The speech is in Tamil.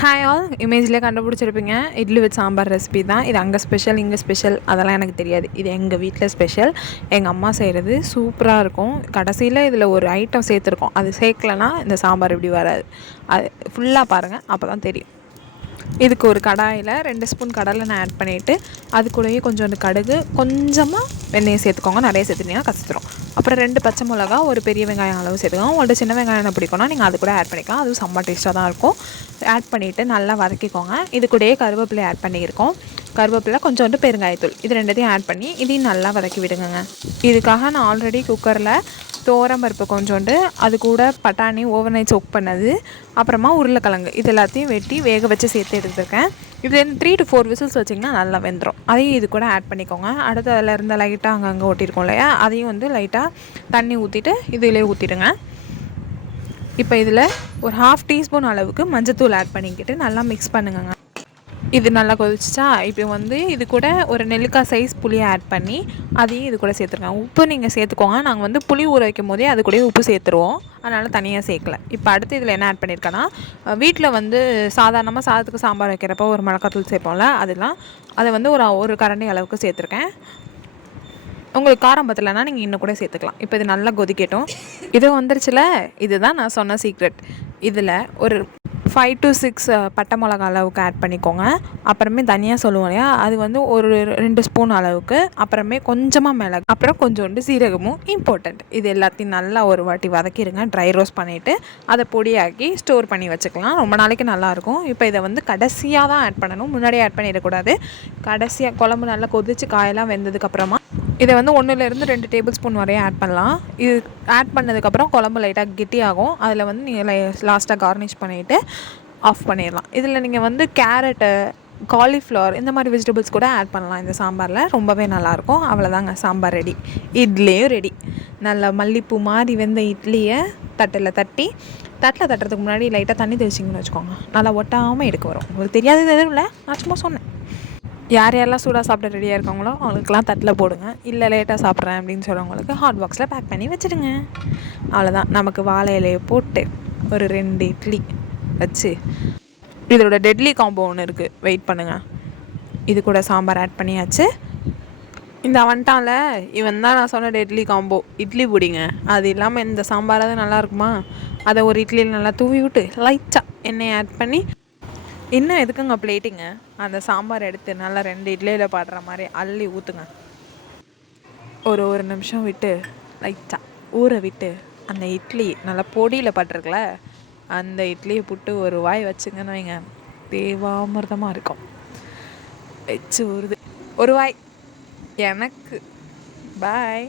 ஹாய் ஆல் இமேஜ்லேயே கண்டுபிடிச்சிருப்பீங்க. இட்லி வித் சாம்பார் ரெசிபி தான். இது அங்கே ஸ்பெஷல் இங்கே ஸ்பெஷல் அதெல்லாம் எனக்கு தெரியாது. இது எங்கள் வீட்டில் ஸ்பெஷல் எங்கள் அம்மா செய்கிறது சூப்பராக இருக்கும். கடைசியில் இதில் ஒரு ஐட்டம் சேர்த்துருக்கோம். அது சேர்க்கலனா இந்த சாம்பார் இப்படி வராது. அது ஃபுல்லாக பாருங்கள் அப்போ தான் தெரியும். இதுக்கு ஒரு கடாயில் ரெண்டு ஸ்பூன் கடலை நான் ஆட் பண்ணிவிட்டு அது கூடயே கொஞ்சோண்டு கடுகு கொஞ்சமாக வெண்ணெயை சேர்த்துக்கோங்க. நிறைய சேர்த்துனீங்கன்னா கசித்துரும் அப்புறம் ரெண்டு பச்சை மிளகா ஒரு பெரிய வெங்காயம் அளவு சேர்த்துக்கோங்க உங்கள்கிட்ட சின்ன வெங்காயம் என்ன பிடிக்கும்னா நீங்கள் அது கூட ஆட் பண்ணிக்கலாம். அதுவும் செம்ம டேஸ்ட்டாக தான் இருக்கும். ஆட் பண்ணிவிட்டு நல்லா வதக்கிக்கோங்க. இது கூடயே கருவேப்பிலை ஆட் பண்ணியிருக்கோம். கருவேப்பிலை கொஞ்சோண்டு பெருங்காயத்தூள். இது ரெண்டுத்தையும் ஆட் பண்ணி இதையும் நல்லா வதக்கி விடுங்க இதுக்காக நான் ஆல்ரெடி குக்கரில் தோரம் பருப்பு கொஞ்சோண்டு அது கூட பட்டாணி ஓவர் நைட் சோக் பண்ணது அப்புறமா உருளைக்கிழங்கு. இது எல்லாத்தையும் வெட்டி வேக வச்சு சேர்த்து எடுத்துருக்கேன். இது த்ரீ டு ஃபோர் விசில்ஸ் வச்சிங்கன்னா நல்லா வெந்துடும் அதையும் இது கூட ஆட் பண்ணிக்கோங்க. அடுத்து அதில் இருந்த லைட்டாக அங்கங்கே ஓட்டியிருக்கோம் இல்லையா? அதையும் வந்து லைட்டாக தண்ணி ஊற்றிட்டு இதிலே ஊற்றிடுங்க இப்போ இதில் ஒரு ஹாஃப் டீஸ்பூன் அளவுக்கு மஞ்சத்தூள் ஆட் பண்ணிக்கிட்டு நல்லா மிக்ஸ் பண்ணுங்க இது நல்லா கொதிச்சிச்சா? இப்போ வந்து இது கூட ஒரு நெல்லிக்காய் சைஸ் புளியை ஆட் பண்ணி அதையும் இது கூட சேர்த்துருக்கேன் உப்பு நீங்கள் சேர்த்துக்கோங்க. நாங்கள் வந்து புளி ஊற வைக்கும் போதே அது கூட உப்பு சேர்த்துருவோம். அதனால் தனியாக சேர்க்கல. இப்போ அடுத்து இதில் என்ன ஆட் பண்ணியிருக்கேன்னா வீட்டில் வந்து சாதாரணமாக சாதத்துக்கு சாம்பார் வைக்கிறப்போ ஒரு மிளகாத்தூள் சேர்ப்போம்ல அதெல்லாம். அதை வந்து ஒரு ஒரு கரண்டி அளவுக்கு சேர்த்துருக்கேன். உங்களுக்கு காரம் பத்தலைன்னா நீங்கள் இன்னும் கூட சேர்த்துக்கலாம். இப்போ இது நல்லா கொதிக்கட்டும். இது வந்துருச்சுல? இதுதான் நான் சொன்ன சீக்ரெட் இதில் ஒரு ஃபைவ் டு சிக்ஸ் பட்டை மிளகா அளவுக்கு ஆட் பண்ணிக்கோங்க. அப்புறமே தனியாக சொல்லுவோம் இல்லையா? அது வந்து ஒரு ரெண்டு ஸ்பூன் அளவுக்கு. அப்புறமே கொஞ்சமாக மிளகு. அப்புறம் கொஞ்சோண்டு சீரகமும் இம்பார்ட்டண்ட் இது எல்லாத்தையும் நல்லா ஒரு வாட்டி வதக்கிடுங்க ட்ரை ரோஸ் பண்ணிவிட்டு அதை பொடியாக்கி ஸ்டோர் பண்ணி வச்சுக்கலாம். ரொம்ப நாளைக்கு நல்லாயிருக்கும். இப்போ இதை வந்து கடைசியாக தான் ஆட் பண்ணணும். முன்னாடியே ஆட் பண்ணிடக்கூடாது. கடைசியாக குழம்பு நல்லா கொதிச்சு காயெல்லாம் வெந்ததுக்கப்புறமா இதை வந்து ஒன்றுலேருந்து ரெண்டு டேபிள் ஸ்பூன் வரையும் ஆட் பண்ணலாம். இது ஆட் பண்ணதுக்கப்புறம் குழம்பு லைட்டாக கெட்டியாகும். அதில் வந்து நீங்கள் லாஸ்ட்டாக கார்னிஷ் பண்ணிவிட்டு ஆஃப் பண்ணிடலாம். இதில் நீங்கள் வந்து கேரட்டு காலிஃப்ளவர் இந்த மாதிரி வெஜிடபிள்ஸ் கூட ஆட் பண்ணலாம். இந்த சாம்பாரில் ரொம்பவே நல்லாயிருக்கும். அவ்வளோதாங்க சாம்பார் ரெடி இட்லியும் ரெடி நல்லா மல்லிப்பூ மாதிரி வெந்த இட்லியை தட்டில் தட்டி தட்டில் தட்டுறதுக்கு முன்னாடி லைட்டாக தண்ணி தெளிச்சிங்கன்னு வச்சுக்கோங்க. நல்லா ஒட்டாமல் எடுக்க வரும். உங்களுக்கு தெரியாதது எதுவும் இல்லை. நான் சும்மா சொன்னேன். யார் யாரெல்லாம் சூடாக சாப்பிட ரெடியாக இருக்காங்களோ அவங்களுக்குலாம் தட்டில் போடுங்க. இல்லை லேட்டாக சாப்பிட்றேன் அப்படின்னு சொல்கிறவங்களுக்கு ஹாட் பாக்ஸில் பேக் பண்ணி வச்சுடுங்க. அவ்வளோதான் நமக்கு வாழை இலையை போட்டு ஒரு ரெண்டு இட்லி வச்சு இதோட டெட்லி காம்போ ஒன்று இருக்குது வெயிட் பண்ணுங்கள் இது கூட சாம்பார் ஆட் பண்ணியாச்சு. இந்த வந்துட்டான்ல இவன் தான் நான் சொன்ன டெட்லி காம்போ இட்லி பிடிங்க. அது இல்லாமல் இந்த சாம்பாராவது நல்லா இருக்குமா? அதை ஒரு இட்லியில் நல்லா தூவி விட்டு லைட்டாக எண்ணெயை ஆட் பண்ணி இன்னும் எதுக்குங்க பிளேட்டிங்க அந்த சாம்பார் எடுத்து நல்லா ரெண்டு இட்லியில் பாடுற மாதிரி அள்ளி ஊற்றுங்க ஒரு ஒரு நிமிஷம் விட்டு லைட்டாக ஊற விட்டு அந்த இட்லி நல்லா பொடியில் பட்டிருக்குல அந்த இட்லியை புட்டு ஒரு வாய் வச்சுங்கன்னு வைங்க. தேவாமிர்தமாக இருக்கும். வச்சு ஊறுது. ஒரு வாய். எனக்கு. பாய்